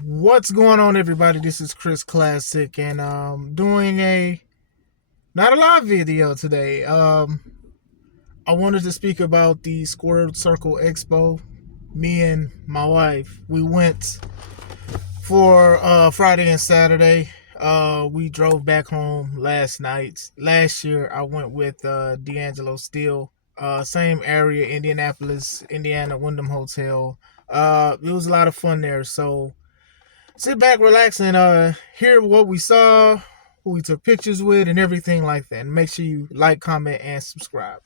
What's going on, everybody? This is Chris Classic, and doing a not a live video today. I wanted to speak about the Square Circle Expo. Me and my wife, we went for Friday and Saturday. We drove back home last night. Last year, I went with D'Angelo Steele. Same area, Indianapolis, Indiana, Wyndham Hotel. It was a lot of fun there. So sit back, relax, and hear what we saw, who we took pictures with, and everything like that. And make sure you like, comment, and subscribe.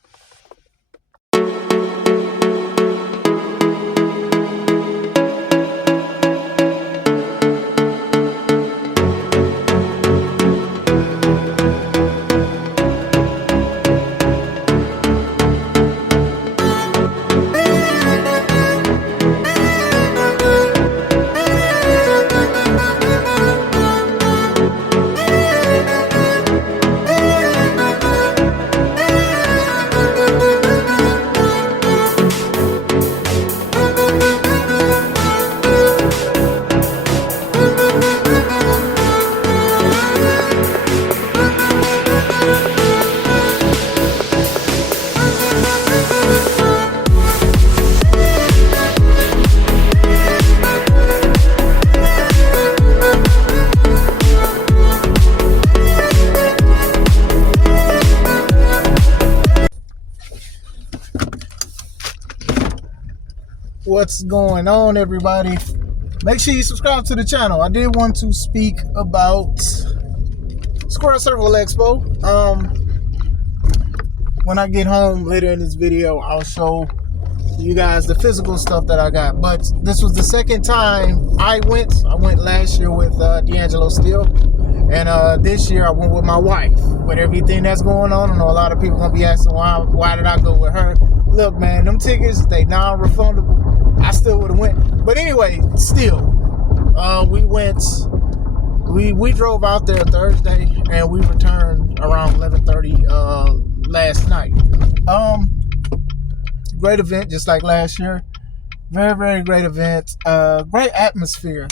What's going on, everybody? Make sure you subscribe to the channel. I did want to speak about Square Circle Expo. When I get home later in this video, I'll show you guys the physical stuff that I got. But this was the second time I went. I went last year with D'Angelo Steele, and this year I went with my wife. With everything that's going on, I know a lot of people gonna be asking why did I go with her. Look, man, them tickets, they non-refundable. I still would have went. But anyway, still, we drove out there Thursday, and we returned around 11:30 last night. Great event, just like last year. Very, very great event. Great atmosphere.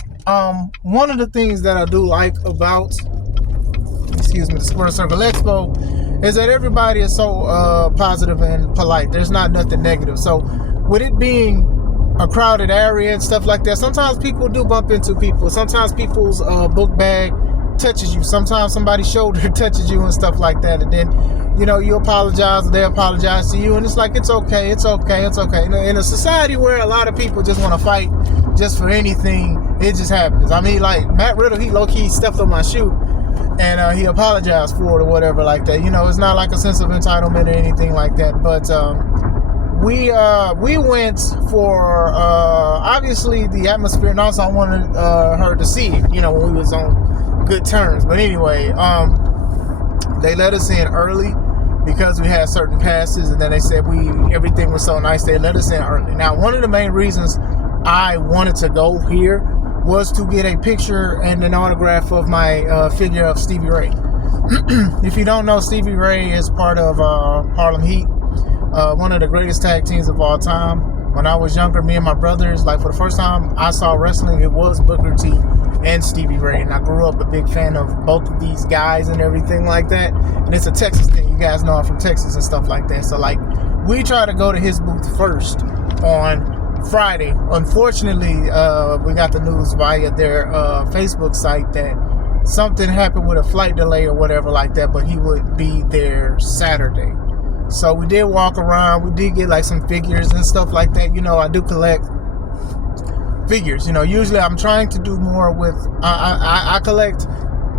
One of the things that I do like about, the Square Circle Expo is that everybody is so positive and polite. There's not nothing negative. So with it being a crowded area and stuff like that, sometimes people do bump into people. Sometimes people's book bag touches you. Sometimes somebody's shoulder touches you and stuff like that. And then, you apologize, they apologize to you, and it's like, it's okay. In a society where a lot of people just want to fight just for anything, it just happens. I mean, like Matt Riddle, he low-key stepped on my shoe, and he apologized for it or whatever like that. It's not like a sense of entitlement or anything like that. But we went for obviously the atmosphere, and also I wanted her to see it, when we was on good terms. But anyway, they let us in early because we had certain passes, and then they said everything was so nice, they let us in early. Now, one of the main reasons I wanted to go here was to get a picture and an autograph of my figure of Stevie Ray. If you don't know, Stevie Ray is part of Harlem Heat, one of the greatest tag teams of all time. When I was younger, me and my brothers, like for the first time I saw wrestling, it was Booker T and Stevie Ray, and I grew up a big fan of both of these guys and everything like that. And it's a Texas thing. You guys know I'm from Texas and stuff like that. So like, we try to go to his booth first on Friday. Unfortunately, we got the news via their Facebook site that something happened with a flight delay or whatever like that, but he would be there Saturday. So we did walk around. We did get like some figures and stuff like that. I do collect figures. Usually I'm trying to do more with, I collect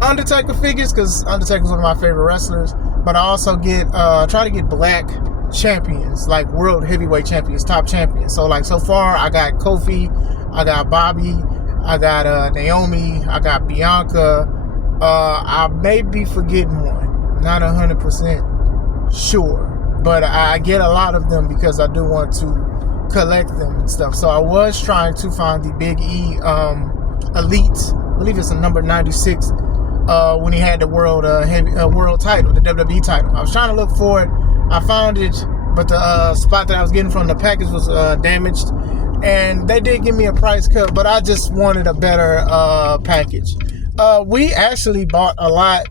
Undertaker figures because Undertaker's one of my favorite wrestlers, but I also try to get black champions, like world heavyweight champions, top champions. So like, so far I got Kofi, I got Bobby, I got Naomi, I got Bianca. I may be forgetting one, not 100% sure, but I get a lot of them because I do want to collect them and stuff. So I was trying to find the Big E Elite, I believe it's a number 96, when he had the world title, the WWE title. I was trying to look for it. I found it, but the spot that I was getting from the package was damaged, and they did give me a price cut, but I just wanted a better package. We actually bought a lot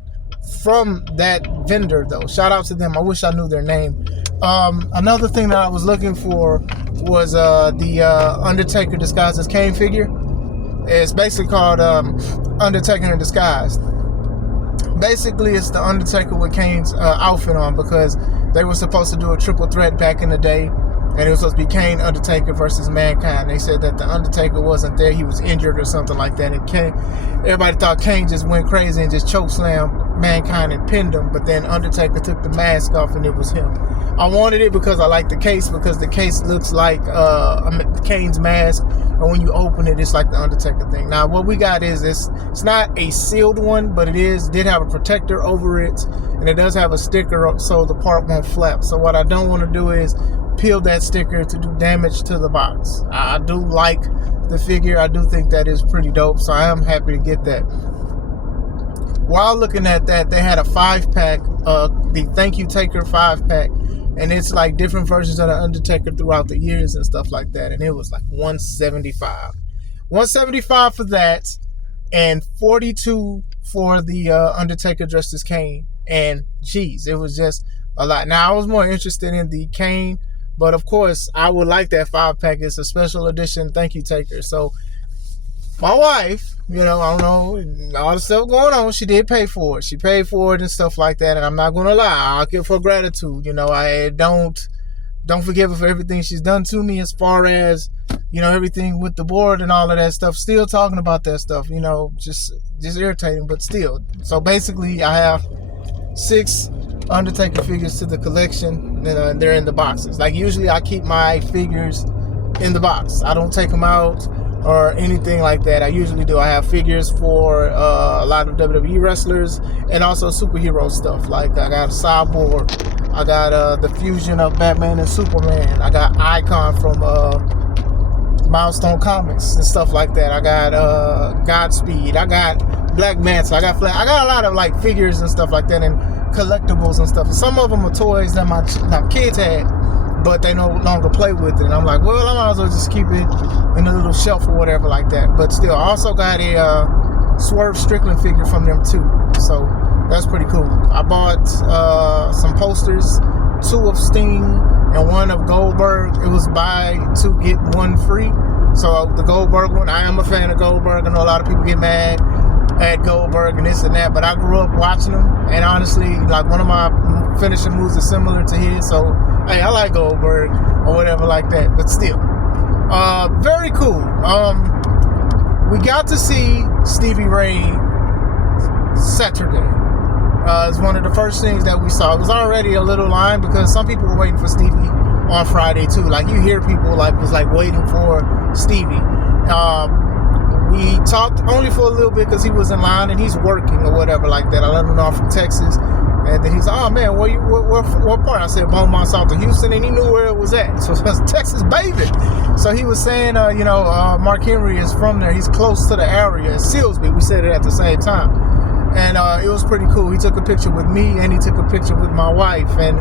from that vendor, though. Shout out to them. I wish I knew their name. Another thing that I was looking for was the Undertaker disguised as Kane figure. It's basically called Undertaker in Disguise. Basically, it's the Undertaker with Kane's outfit on, because they were supposed to do a triple threat back in the day, and it was supposed to be Kane, Undertaker versus Mankind. They said that the Undertaker wasn't there; he was injured or something like that. And everybody thought Kane just went crazy and just chokeslammed Mankind and pinned him. But then Undertaker took the mask off, and it was him. I wanted it because I like the case, because the case looks like Kane's mask, and when you open it, it's like the Undertaker thing. Now, what we got is it's not a sealed one, but it did have a protector over it, and it does have a sticker so the part won't flap. So what I don't want to do is peel that sticker to do damage to the box. I do like the figure. I do think that is pretty dope, so I am happy to get that. While looking at that, they had a 5-pack, the Thank You Taker 5-pack, and it's like different versions of the Undertaker throughout the years and stuff like that, and it was like $175 for that, and $42 for the Undertaker dressed as Kane. And geez, it was just a lot. Now, I was more interested in the Kane, but of course I would like that 5-pack. It's a special edition Thank You Taker. So my wife, I don't know, all the stuff going on, she did pay for it. She paid for it and stuff like that, and I'm not gonna lie, I'll give her gratitude. I don't forgive her for everything she's done to me, as far as everything with the board and all of that stuff. Still talking about that stuff, just irritating, but still. So basically, I have 6 Undertaker figures to the collection, and they're in the boxes. Like, usually I keep my figures in the box. I don't take them out or anything like that. I usually do. I have figures for a lot of WWE wrestlers and also superhero stuff. Like, I got Cyborg, I got the fusion of Batman and Superman, I got Icon from Milestone Comics and stuff like that. I got Godspeed, I got Black Manta, I got Flash. I got a lot of like figures and stuff like that, and collectibles and stuff. Some of them are toys that my kids had, but they no longer play with it. And I'm like, well, I might as well just keep it in a little shelf or whatever like that. But still, I also got a Swerve Strickland figure from them too. So that's pretty cool. I bought some posters, 2 of Sting and 1 of Goldberg. It was buy 2 get 1 free. So the Goldberg one, I am a fan of Goldberg. I know a lot of people get mad at Goldberg and this and that, but I grew up watching him, and honestly, like, one of my finishing moves is similar to his. So hey, I like Goldberg or whatever like that, but still, very cool. We got to see Stevie Ray Saturday. It's one of the first things that we saw. It was already a little line, because some people were waiting for Stevie on Friday too. Like, you hear people was waiting for Stevie. We talked only for a little bit because he was in line and he's working or whatever like that. I let him know I'm from Texas, and then he's like, "Oh man, what part?" I said Beaumont, South of Houston, and he knew where it was at. So that's Texas, baby. So he was saying, Mark Henry is from there. He's close to the area. Silsby. We said it at the same time, and it was pretty cool. He took a picture with me, and he took a picture with my wife, and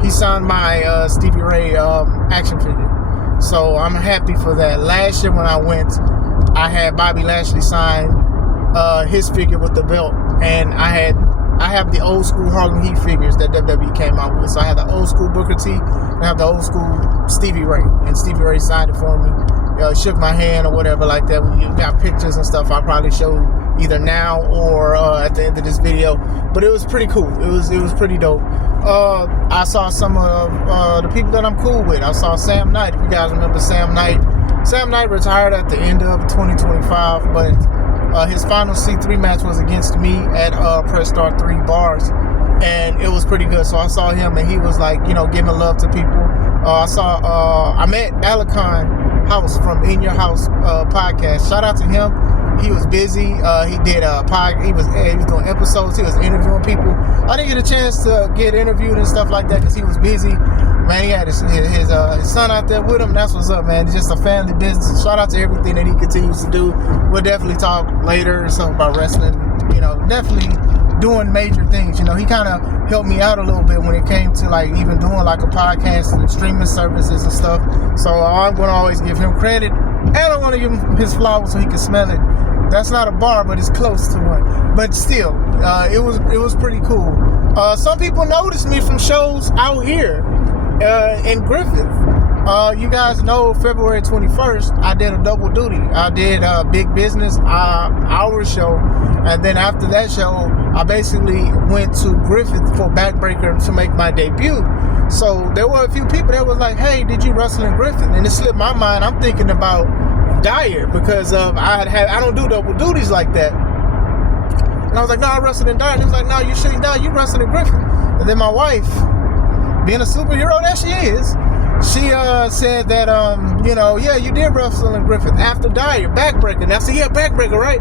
he signed my Stevie Ray action figure. So I'm happy for that. Last year when I went, I had Bobby Lashley sign his figure with the belt, and I have the old school Harlem Heat figures that WWE came out with. So I have the old school Booker T, and I have the old school Stevie Ray, and Stevie Ray signed it for me. Shook my hand or whatever like that. We got pictures and stuff I'll probably show either now or at the end of this video. But it was pretty cool. It was pretty dope. I saw some of the people that I'm cool with. I saw Sam Knight. If you guys remember Sam Knight. Sam Knight retired at the end of 2025, but his final C3 match was against me at Press Start 3 Bars, and it was pretty good. So I saw him, and he was like, giving love to people. I met Alakon House from In Your House podcast. Shout out to him. He was busy. He did he was doing episodes. He was interviewing people. I didn't get a chance to get interviewed and stuff like that because he was busy. Man, he had his son out there with him. That's what's up, man. It's just a family business. Shout out to everything that he continues to do. We'll definitely talk later or something about wrestling. Definitely doing major things. He kind of helped me out a little bit when it came to like even doing like a podcast and streaming services and stuff. So I'm going to always give him credit, and I want to give him his flowers so he can smell it. That's not a bar, but it's close to one. But still, it was pretty cool. Some people noticed me from shows out here in Griffith. You guys know February 21st, I did a double duty. I did a Big Business, our show, and then after that show, I basically went to Griffith for Backbreaker to make my debut. So there were a few people that was like, hey, did you wrestle in Griffith? And it slipped my mind. I'm thinking about Dyer because I don't do double duties like that. And I was like, no, I wrestled in Dyer. And he was like, no, you shouldn't. No, you wrestled in Griffith. And then my wife, being a superhero that she is, she said that, yeah, you did wrestle in Griffith after Dyer, Backbreaker. And I said, yeah, Backbreaker, right?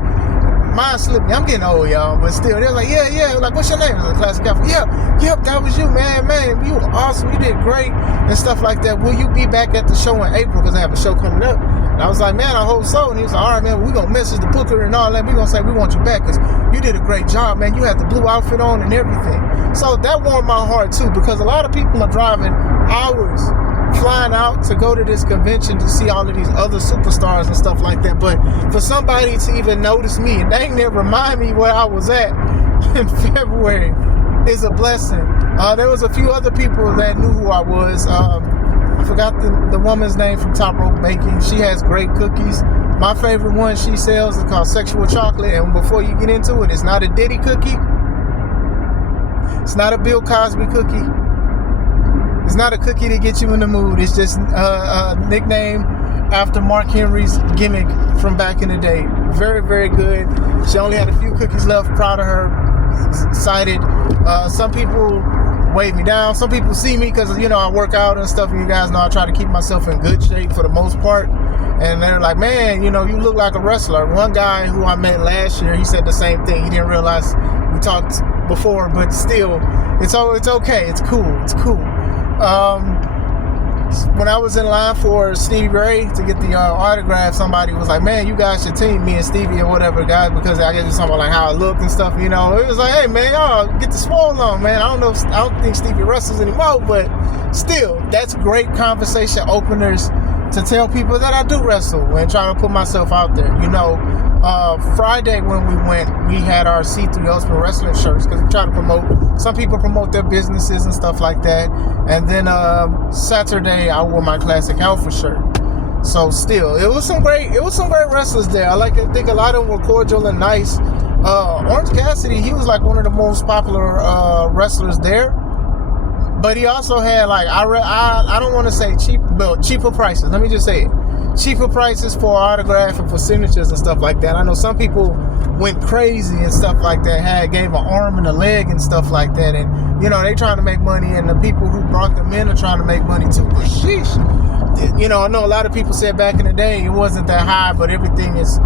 Mine slipped me. I'm getting old, y'all, but still, they're like, yeah. Like, what's your name? I was a classic guy. Yep, that was you, man. You were awesome. You did great and stuff like that. Will you be back at the show in April? Because I have a show coming up. And I was like, man, I hope so. And he was like, all right, man, we're going to message the booker and all that. We're going to say we want you back because you did a great job, man. You had the blue outfit on and everything. So that warmed my heart, too, because a lot of people are driving hours flying out to go to this convention to see all of these other superstars and stuff like that. But for somebody to even notice me and they didn't remind me where I was at in February is a blessing. There was a few other people that knew who I was. I forgot the woman's name from Top Rope Baking. She has great cookies. My favorite one she sells is called Sexual Chocolate. And before you get into it, it's not a Diddy cookie. It's not a Bill Cosby cookie. It's not a cookie to get you in the mood. It's just a nickname after Mark Henry's gimmick from back in the day. Very, very good. She only had a few cookies left. Proud of her. Excited. Some people wave me down. Some people see me because, I work out and stuff. And you guys know I try to keep myself in good shape for the most part. And they're like, man, you look like a wrestler. One guy who I met last year, he said the same thing. He didn't realize we talked before, but still, it's okay. It's cool. When I was in line for Stevie Ray to get the autograph, somebody was like, man, you guys should team me and Stevie or whatever, guys, because I guess it's something like how I look and stuff, It was like, hey, man, y'all get the swole on, man. I don't think Stevie wrestles anymore, but still, that's great conversation openers to tell people that I do wrestle and try to put myself out there. Friday when we went, we had our C3 Ultimate Wrestling shirts because we try to promote. Some people promote their businesses and stuff like that. And then Saturday, I wore my Classic Alpha shirt. So still, it was some great wrestlers there. I think a lot of them were cordial and nice. Orange Cassidy, he was like one of the most popular wrestlers there. But he also had I don't want to say cheap, but cheaper prices. Let me just say it. Cheaper prices for autograph and for signatures and stuff like that. I know some people went crazy and stuff like that, gave an arm and a leg and stuff like that. And, they trying to make money, and the people who brought them in are trying to make money too. But sheesh. I know a lot of people said back in the day it wasn't that high, but everything is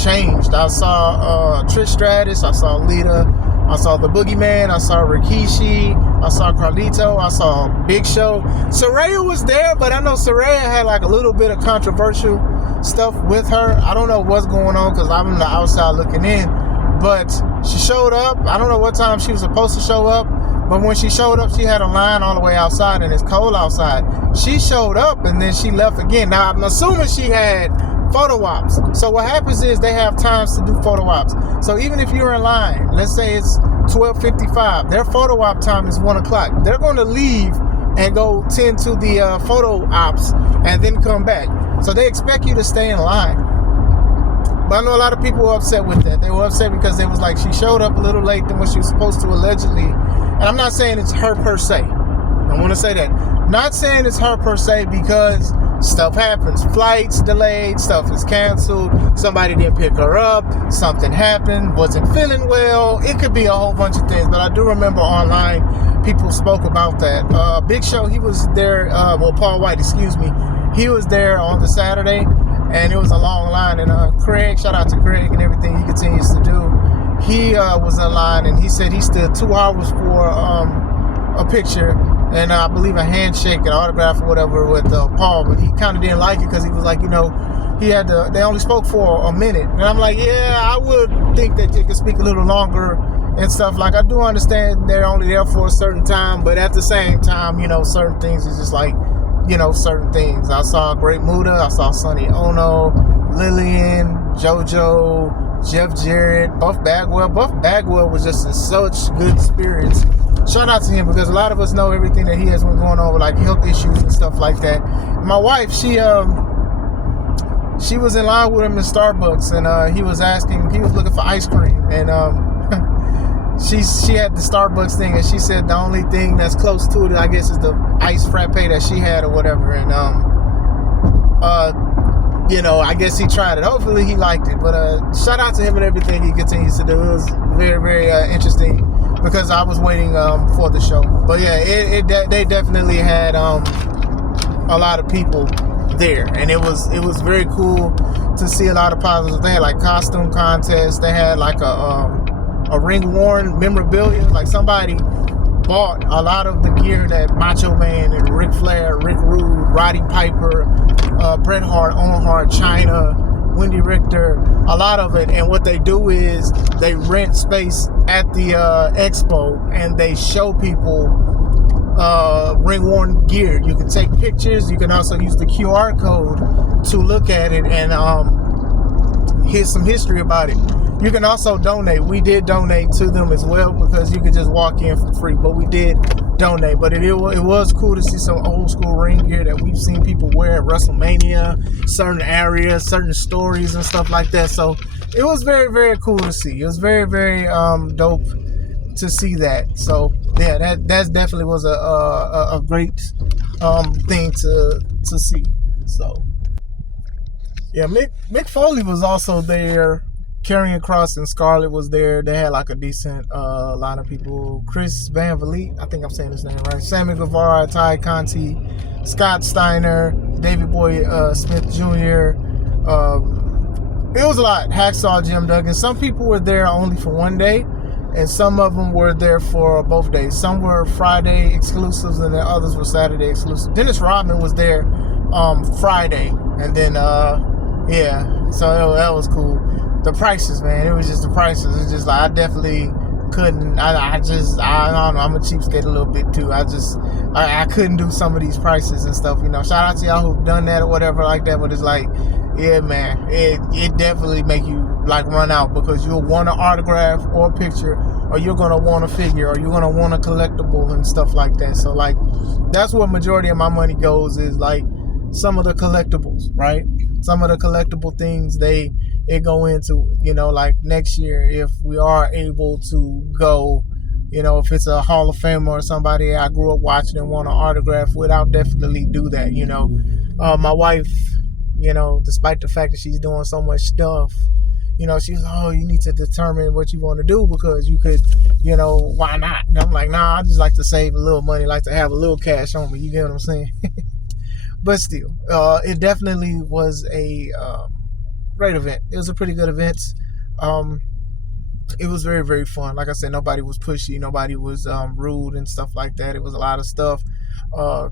changed. I saw Trish Stratus, I saw Lita, I saw the Boogeyman, I saw Rikishi, I saw Carlito, I saw Big Show. Saraya was there, but I know Saraya had a little bit of controversial stuff with her. I don't know what's going on because I'm on the outside looking in. But she showed up. I don't know what time she was supposed to show up. But when she showed up, she had a line all the way outside, and it's cold outside. She showed up, and then she left again. Now, I'm assuming she had photo ops. So what happens is they have times to do photo ops. So even if you're in line, let's say it's 12:55, their photo op time is 1 o'clock. They're going to leave and go tend to the photo ops and then come back. So they expect you to stay in line. But I know a lot of people were upset with that. They were upset because they was like, she showed up a little late than what she was supposed to allegedly. And I'm not saying it's her per se. I want to say that. Not saying it's her per se because stuff happens. Flights delayed, stuff is canceled, somebody didn't pick her up, something happened, wasn't feeling well. It could be a whole bunch of things, but I do remember online people spoke about that. Big Show, he was there, Paul White, he was there on the Saturday, and it was a long line, and Craig, shout out to Craig and everything he continues to do. He was in line, and he said he stood 2 hours for a picture, and I believe a handshake, an autograph or whatever with Paul, but he kind of didn't like it because he was like, they only spoke for a minute. And I'm like, yeah, I would think that you could speak a little longer and stuff. Like, I do understand they're only there for a certain time, but at the same time, certain things is just like, certain things. I saw Great Muda, I saw Sonny Ono, Lillian, JoJo, Jeff Jarrett, Buff Bagwell. Buff Bagwell was just in such good spirits. Shout out to him, because a lot of us know everything that he has been going on with like health issues and stuff like that. My wife, she was in line with him in Starbucks, and he was looking for ice cream, and she had the Starbucks thing, and she said the only thing that's close to it, I guess, is the ice frappe that she had or whatever. And I guess he tried it. Hopefully he liked it. But shout out to him and everything he continues to do. It was very, very interesting, because I was waiting for the show. But yeah, they definitely had a lot of people there, and it was very cool to see a lot of positives. They had like costume contests. They had like a ring worn memorabilia. Like, somebody bought a lot of the gear that Macho Man and Ric Flair, Rick Rude, Roddy Piper, Bret Hart, Owen Hart, Chyna, Wendy Richter, a lot of it. And what they do is they rent space at the Expo, and they show people ring-worn gear. You can take pictures. You can also use the QR code to look at it and hear some history about it. You can also donate. We did donate to them as well, because you could just walk in for free, but we did donate. But it was cool to see some old school ring gear that we've seen people wear at WrestleMania, certain areas, certain stories and stuff like that. So it was very, very cool to see. It was very, very dope to see that. So yeah, that definitely was a great thing to see. So yeah, Mick Foley was also there. Karrion Kross and Scarlett was there. They had like a decent line of people. Chris Van Vliet, I think I'm saying his name right. Sammy Guevara, Ty Conti, Scott Steiner, David Boy Smith Jr. It was a lot. Hacksaw Jim Duggan. Some people were there only for one day, and some of them were there for both days. Some were Friday exclusives, and then others were Saturday exclusives. Dennis Rodman was there Friday, and then yeah, so that was cool. The prices, man, it was just the prices. It's just like, I definitely couldn't. I don't know. I'm a cheapskate a little bit too. I couldn't do some of these prices and stuff. Shout out to y'all who've done that or whatever like that. But it's like, yeah, man, it definitely make you like run out, because you'll want an autograph or a picture, or you're gonna want a figure, or you're gonna want a collectible and stuff like that. So like, that's where majority of my money goes, is like some of the collectibles, right? Some of the collectible things it go into, like next year, if we are able to go, if it's a Hall of Famer or somebody I grew up watching and want an autograph with, I'll definitely do that. My wife, despite the fact that she's doing so much stuff, she's, you need to determine what you want to do, because you could, why not? And I'm like, nah, I just like to save a little money, like to have a little cash on me. You get what I'm saying? But still, it definitely was a great event. It was a pretty good event. It was very, very fun. Like I said, nobody was pushy. Nobody was rude and stuff like that. It was a lot of stuff.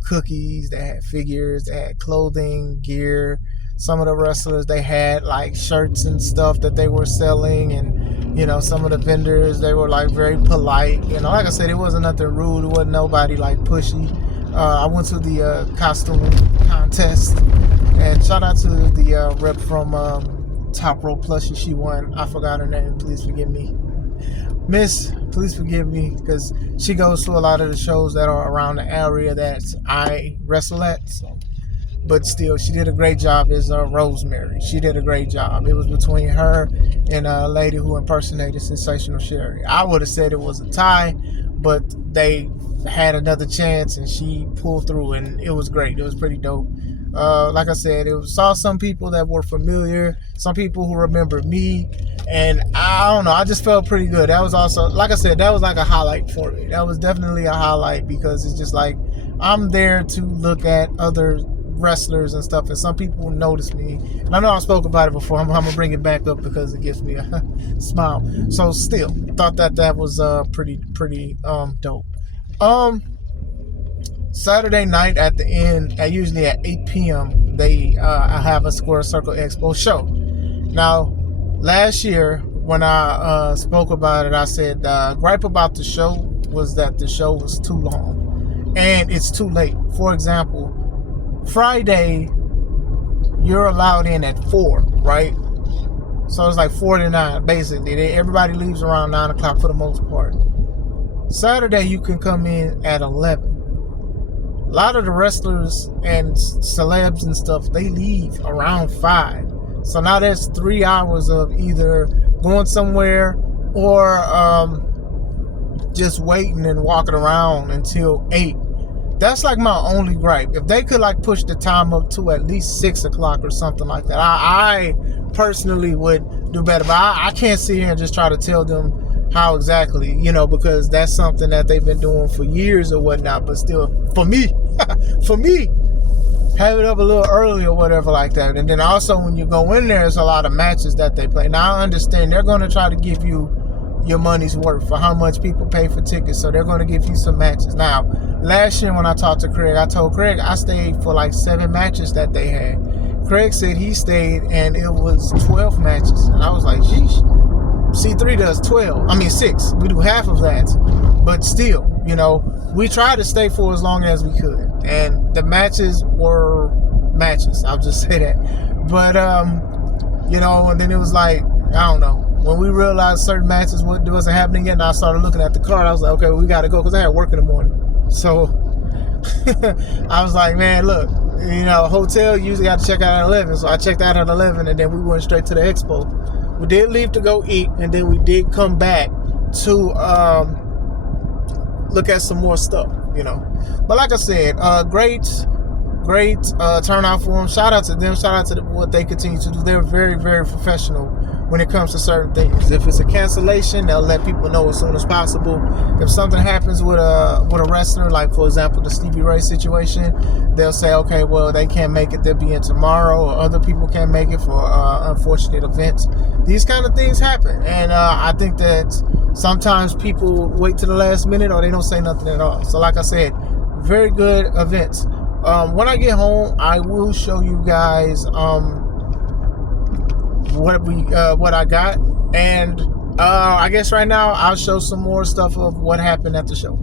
Cookies. They had figures. They had clothing, gear. Some of the wrestlers, they had like shirts and stuff that they were selling. And, some of the vendors, they were like very polite. Like I said, it wasn't nothing rude. It wasn't nobody like pushy. I went to the costume contest, and shout out to the rep from Top Rope Plushie. She won. I forgot her name. Please forgive me. Miss, please forgive me, because she goes to a lot of the shows that are around the area that I wrestle at. So. But still, she did a great job as Rosemary. She did a great job. It was between her and a lady who impersonated Sensational Sherry. I would have said it was a tie, but they had another chance, and she pulled through, and it was great. It was pretty dope. Like I said, saw some people that were familiar, some people who remember me, and I don't know, I just felt pretty good. That was also, like I said, that was like a highlight for me. That was definitely a highlight, because it's just like, I'm there to look at other wrestlers and stuff, and some people notice me, and I know I spoke about it before. I'm gonna bring it back up because it gives me a smile. So still thought that was pretty dope. Saturday night at the end, usually at 8 p.m., I have a Square Circle Expo show. Now, last year when I spoke about it, I said gripe about the show was that the show was too long and it's too late. For example, Friday you're allowed in at 4, right? So it's like 4 to 9 basically. Everybody leaves around 9 o'clock for the most part. Saturday you can come in at 11. A lot of the wrestlers and celebs and stuff, they leave around 5. So now there's 3 hours of either going somewhere or just waiting and walking around until 8. That's like my only gripe. If they could like push the time up to at least 6 o'clock or something like that, I personally would do better. But I can't sit here and just try to tell them how exactly, because that's something that they've been doing for years or whatnot. But still, for me, have it up a little early or whatever like that. And then also when you go in there, there's a lot of matches that they play. Now I understand they're going to try to give you your money's worth for how much people pay for tickets. So they're going to give you some matches. Now, last year when I talked to Craig, I told Craig I stayed for like 7 matches that they had. Craig said he stayed and it was 12 matches. And I was like, sheesh. C3 does 12. I mean 6. We do half of that. But still, we tried to stay for as long as we could. And the matches were matches. I'll just say that. But, and then it was like, I don't know. When we realized certain matches wasn't happening yet, and I started looking at the card, I was like, okay, well, we got to go because I had work in the morning. So I was like, man, look, hotel usually got to check out at 11. So I checked out at 11, and then we went straight to the Expo. We did leave to go eat, and then we did come back to look at some more stuff, But like I said, great turnout for them. Shout out to them. Shout out to what they continue to do. They're very, very professional when it comes to certain things. If it's a cancellation, they'll let people know as soon as possible. If something happens with a wrestler, like for example the Stevie Ray situation, they'll say, okay, well they can't make it, they'll be in tomorrow, or other people can't make it for unfortunate events. These kind of things happen, and I think that sometimes people wait to the last minute or they don't say nothing at all. So like I said, very good events. When I get home, I will show you guys what I got, and I guess right now I'll show some more stuff of what happened at the show.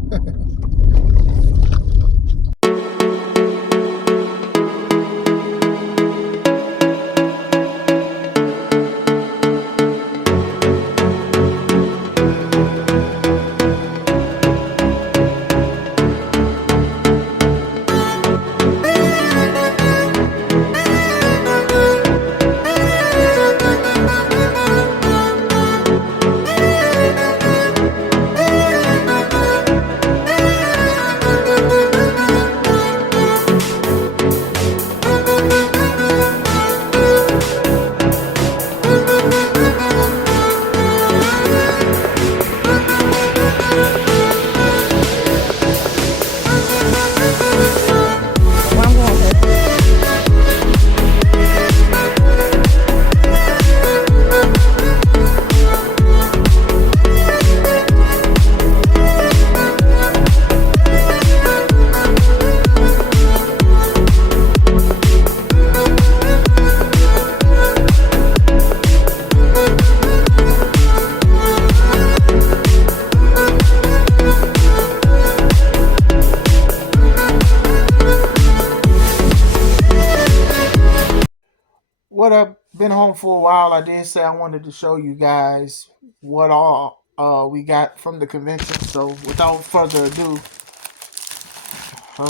What up? Been home for a while. I did say I wanted to show you guys what all we got from the convention. So without further ado,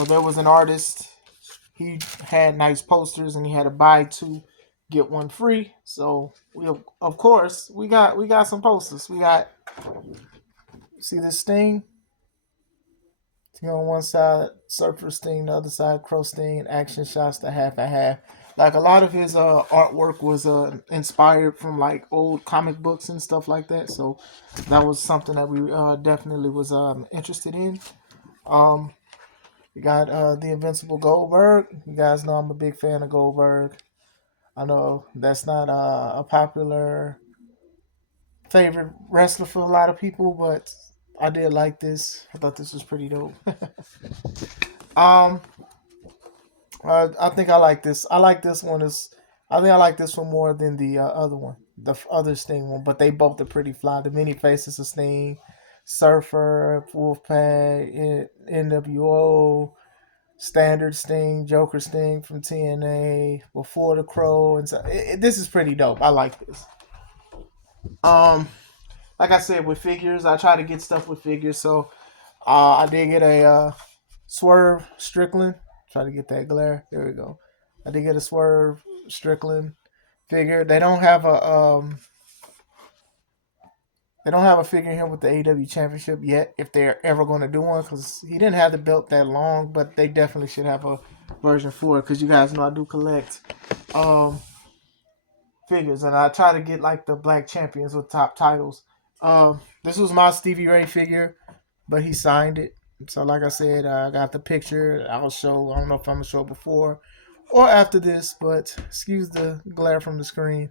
there was an artist. He had nice posters and he had a buy two get one free. So we of course we got some posters. We got, see this Sting? On one side, Surfer Sting, the other side, Crow Sting, action shots to half and half. Like a lot of his artwork was inspired from like old comic books and stuff like that. So that was something that we definitely was interested in. We got the Invincible Goldberg. You guys know I'm a big fan of Goldberg. I know that's not a popular favorite wrestler for a lot of people, but I did like this. I thought this was pretty dope. I think I like this. I like this one. I think I like this one more than the other one, the other Sting one. But they both are pretty fly. The mini faces of Sting, Surfer, Wolfpack, NWO, Standard Sting, Joker Sting from TNA, Before the Crow, and so this is pretty dope. I like this. Um, like I said, with figures, I try to get stuff with figures. So I did get a Swerve Strickland. Try to get that glare. There we go. I did get a Swerve Strickland figure. They don't have a figure here with the AEW Championship yet, if they're ever going to do one, because he didn't have the belt that long, but they definitely should have a version for it, because you guys know I do collect um, figures, and I try to get like the black champions with top titles. This was my Stevie Ray figure, but he signed it. So like I said, I got the picture. I'll show. I don't know if I'm going to show before or after this, but excuse the glare from the screen.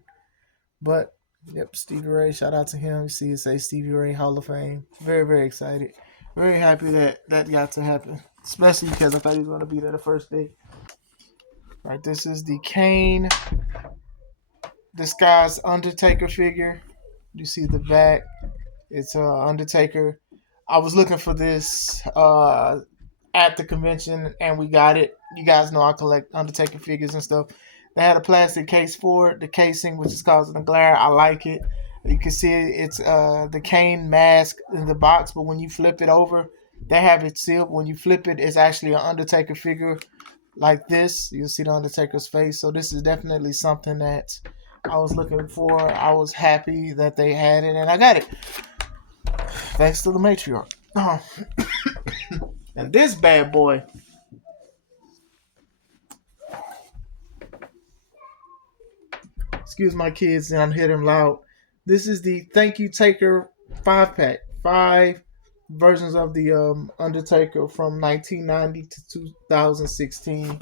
But yep, Stevie Ray, shout out to him. You see it say Stevie Ray Hall of Fame. Very, very excited. Very happy that that got to happen. Especially because I thought he was going to be there the first day. All right, this is the Kane disguised Undertaker figure. You see the back. It's Undertaker. I was looking for this at the convention and we got it. You guys know I collect Undertaker figures and stuff. They had a plastic case for it. The casing, which is causing the glare, I like it. You can see it's the Kane mask in the box, but when you flip it over, they have it sealed. When you flip it, it's actually an Undertaker figure like this. You'll see the Undertaker's face. So this is definitely something that I was looking for. I was happy that they had it, and I got it. Thanks to the matriarch. And this bad boy. Excuse my kids, and I'm hitting loud. This is the Thank You Taker 5-pack. 5 versions of the Undertaker from 1990 to 2016.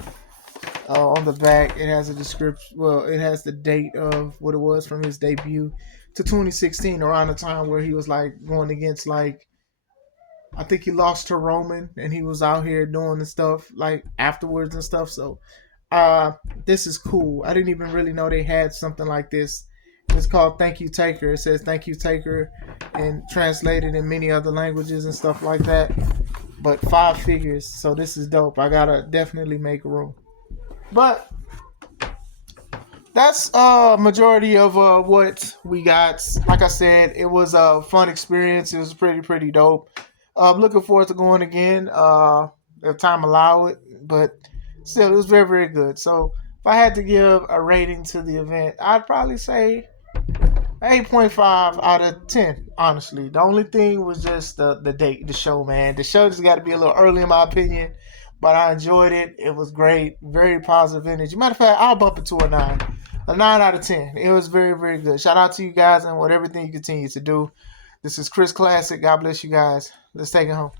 On the back, it has a description. Well, it has the date of what it was from his debut to 2016, around the time where he was like going against like, I think he lost to Roman, and he was out here doing the stuff like afterwards and stuff. So, this is cool. I didn't even really know they had something like this. It's called Thank You Taker. It says Thank You Taker, and translated in many other languages and stuff like that. But 5 figures, so this is dope. I gotta definitely make room. But that's majority of what we got. Like I said, it was a fun experience. It was pretty dope. I'm looking forward to going again if time allow it. But still, it was very good. So if I had to give a rating to the event, I'd probably say 8.5 out of 10, honestly. The only thing was just the date, the show, man. The show just got to be a little early, in my opinion. But I enjoyed it. It was great. Very positive energy. Matter of fact, I'll bump it to a 9. A 9 out of 10. It was very good. Shout out to you guys and everything you continue to do. This is Chris Classic. God bless you guys. Let's take it home.